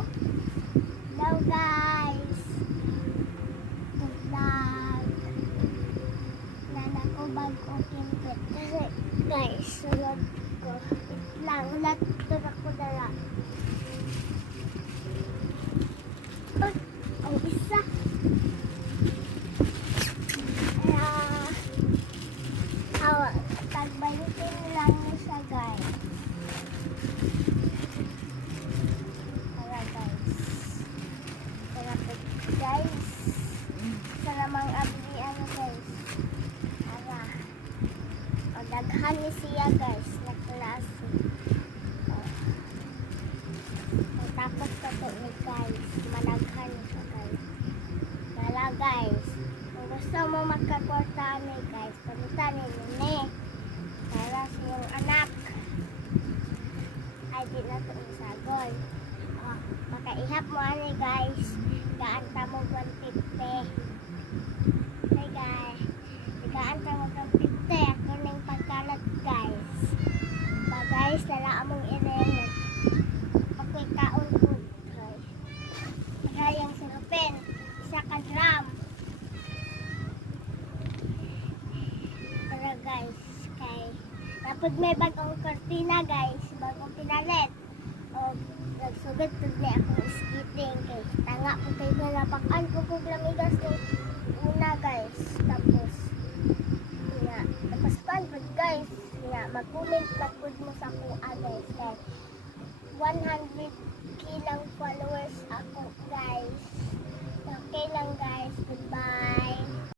oh. Hello guys. Vlog. Nana ko bago kimpit. Kasi guys, sunod ko. Wait lang. Ulat ito ako dala. Oh, ang isa. Kaya, tagbalikin lang niya siya guys. Tara guys. Sa namang abli ano guys. Tara. O, daghan ni siya guys. Na klase. Tapos kato ni guys. Managhan siya guys. Wala guys. Kung gusto mo magkakwarta ni guys, pamitan ninyo ni. Para sa iyong anak. Ay, di na ito isagol. Makaihap mo ani guys. Gaanta mo 150. Hey guys. Gaanta mo 150. Ako nang pagkalat guys. Ba guys, lala among ineng. Ako'y kaon po. Kaya yung sirupin. Isa ka drum. Para guys. Kay tapos may bagong kortina guys. Bagong pinalit. O nagsugod po niya akong skipping. Kay tanga po kayo na napakaan ko kung lamigas yung una guys. Tapos pan po guys. Mag-comment mag-good mo sa kuha guys. Kay 100k lang followers ako guys. Okay lang guys. Goodbye.